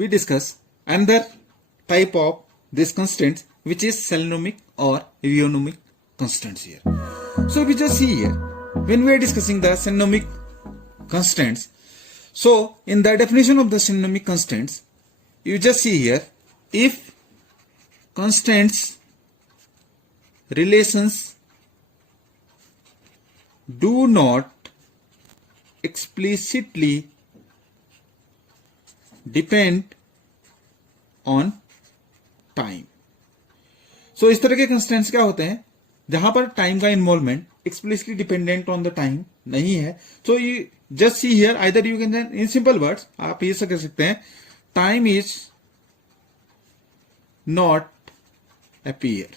we discuss another type of this constants, which is Selenomic or Rheonomic constants here. So we just see here, when we are discussing the Selenomic constants, so in the definition of the Selenomic constants, you just see here, if constants relations do not explicitly depend on time. सो इस तरह के constants क्या होते हैं जहां पर time का involvement explicitly dependent on the time नहीं है. So you just see here, either you can in simple words आप ये कह सकते हैं, टाइम इज नॉट अपीयर.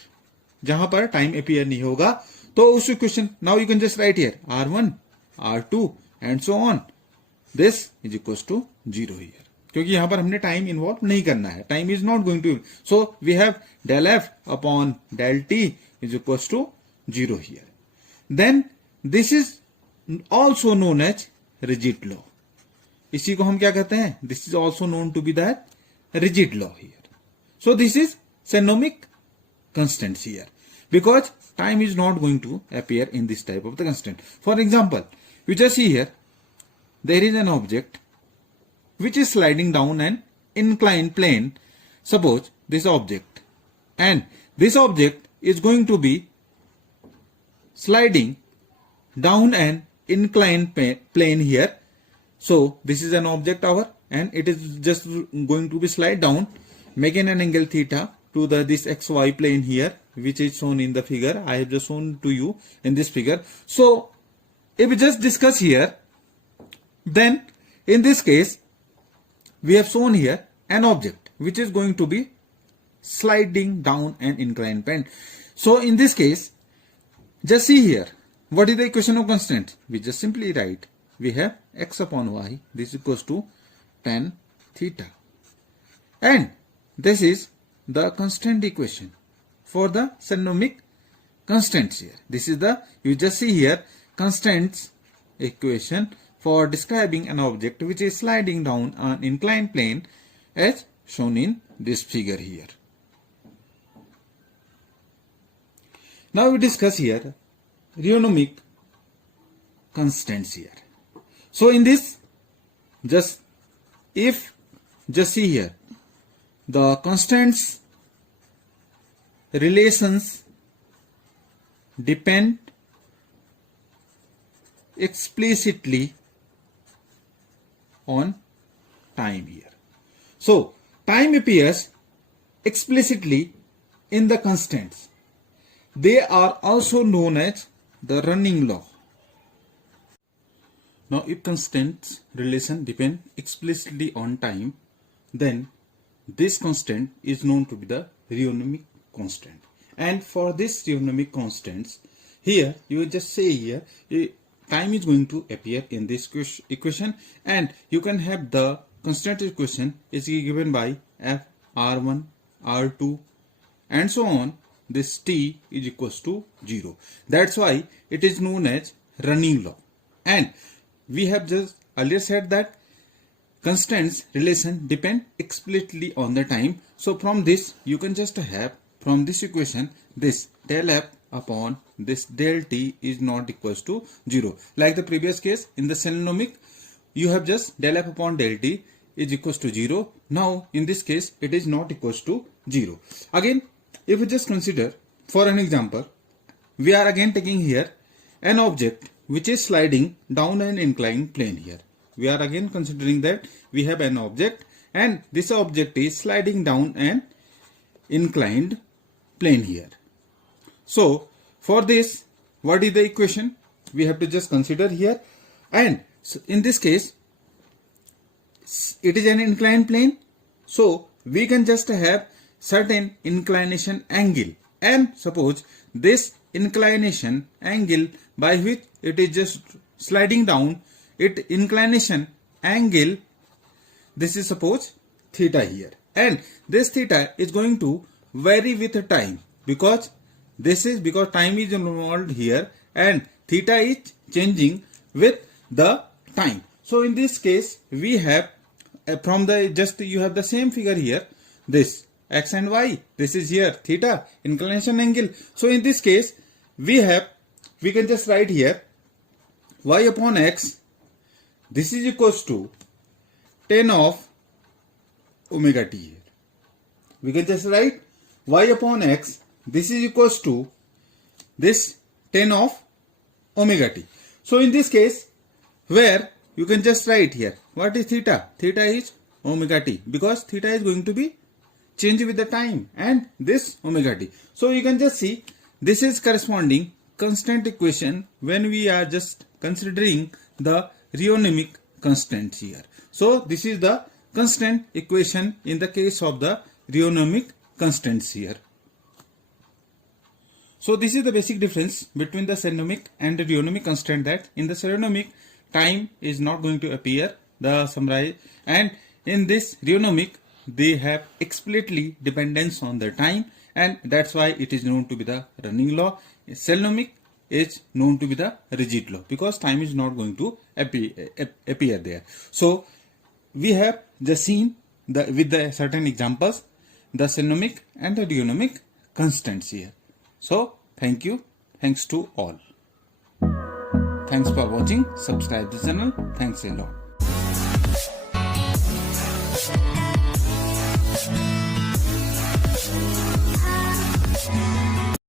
जहां पर टाइम अपीयर नहीं होगा तो उस equation, now you can just write here R1 R2 and so on, this is equal to 0 here, क्योंकि यहां पर हमने टाइम इन्वॉल्व नहीं करना है. Time is not going to, so we have del f upon del t is equals to 0 here. Then this is also known as rigid law. इसी को हम क्या कहते हैं? This is also known to be that rigid law here. So this is Selenomic constants here, because time is not going to appear in this type of the constant. For example, you just see here, there is an object which is sliding down an inclined plane. Suppose this object, and this object is going to be sliding down an inclined plane here. So this is an object hour, and it is just going to be slide down, making an angle theta to the this xy plane here, which is shown in the figure. I have just shown to you in this figure. So if we just discuss here, then in this case we have shown here an object which is going to be sliding down an inclined plane. So in this case, just see here, what is the equation of constant? We just simply write, we have x upon y, this equals to tan theta, and this is the constant equation for the Selenomic constants here. This is the, you just see here, constants equation for describing an object which is sliding down an inclined plane, as shown in this figure here. Now we discuss here Rheonomic constants here. So in this, just see here, the constants relations depend explicitly on time here. So time appears explicitly in the constants. They are also known as the running law. Now if constants relation depend explicitly on time, then this constant is known to be the Rheonomic constant. And for this Rheonomic constants, here you will just say here, time is going to appear in this equation, and you can have the constant equation is given by f R1 R2 and so on. This t is equals to 0. That's why it is known as running law. And we have just earlier said that constants relation depend explicitly on the time. So from this you can just have, from this equation, this del f upon this del t is not equals to 0. Like the previous case in the Selenomic, you have just del f upon del t is equals to 0. Now in this case it is not equals to 0. Again, if we just consider, for an example, we are again taking here an object which is sliding down an inclined plane here. We are again considering that we have an object, and this object is sliding down an inclined plane here. So for this, what is the equation? We have to just consider here, and in this case it is an inclined plane, so we can just have certain inclination angle, and suppose this inclination angle by which it is just sliding down, it inclination angle, this is suppose theta here, and this theta is going to vary with time, because this is because time is involved here and theta is changing with the time. So in this case we have from the just you have the same figure here, this x and y, this is here theta, inclination angle. So in this case we can just write here y upon x, this is equals to tan of omega t here. We can just write y upon x, this is equals to this tan of omega t. So in this case, where you can just write here, what is theta? Theta is omega t, because theta is going to be changed with the time, and this omega t. So you can just see this is corresponding constant equation when we are just considering the rheonomic constants here. So this is the constant equation in the case of the rheonomic constants here. So this is the basic difference between the seronomic and the rheonomic constant, that in the seronomic time is not going to appear the summarize, and in this rheonomic they have explicitly dependence on the time, and that's why it is known to be the running law. Seronomic is known to be the rigid law because time is not going to appear there. So we have just seen with the certain examples the seronomic and the rheonomic constants here. So thank you, thanks to all. Thanks for watching. Subscribe the channel. Thanks a lot.